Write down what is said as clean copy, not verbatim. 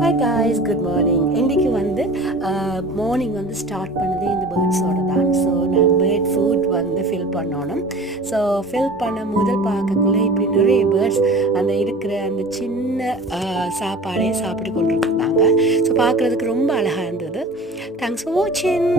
Hi guys, good morning. இன்றைக்கி morning start பண்ணதே இந்த பேர்ட்ஸோட தான். ஸோ நான் பேர்ட் ஃபுட் ஃபில் பண்ணணும். ஸோ ஃபில் பண்ண முதல் பார்க்கக்குள்ளே இப்படி நிறைய பேர்ட்ஸ் இருக்கிற அந்த சின்ன சாப்பாடே சாப்பிட்டு கொண்டு இருந்தாங்க. ஸோ பார்க்குறதுக்கு ரொம்ப அழகாக இருந்தது. தேங்க்ஸ் ஃபார் வாட்சிங்.